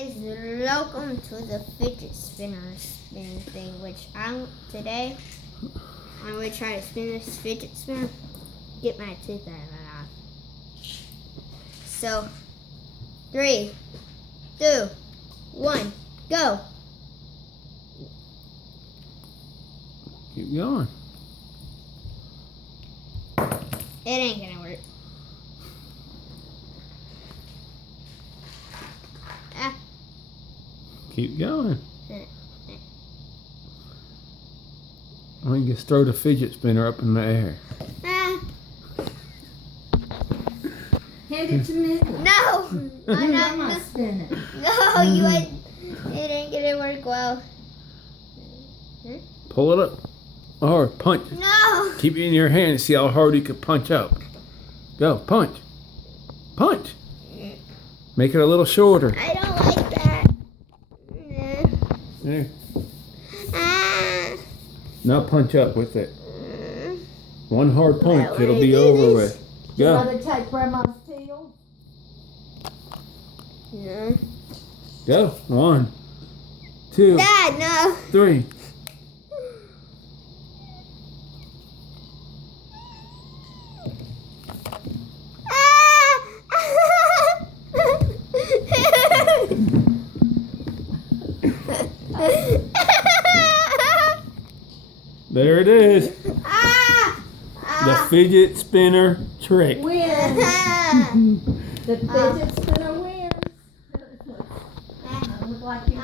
guys, welcome to the fidget spinner spin thing, which today I'm going to try to spin this fidget spinner, get my tooth out of it off. So, 3, 2, 1, go! Keep going. It ain't gonna work. Ah. Keep going. I think just throw the fidget spinner up in the air. Ah. Hand it to me. No! I'm not gonna spin it. No, it ain't gonna work well. Pull it up. Or punch. No! Keep it in your hand and see how hard you can punch up. Go, punch. Punch. Make it a little shorter. I don't like that. There. Ah. Now punch up with it. One hard punch, I it'll wanna be do over this. with. You Go. want to take Grandma's tail? No. Go. 1, 2, Dad, no. 3. There it is. The fidget spinner trick. Wins. The fidget spinner wins. Look like you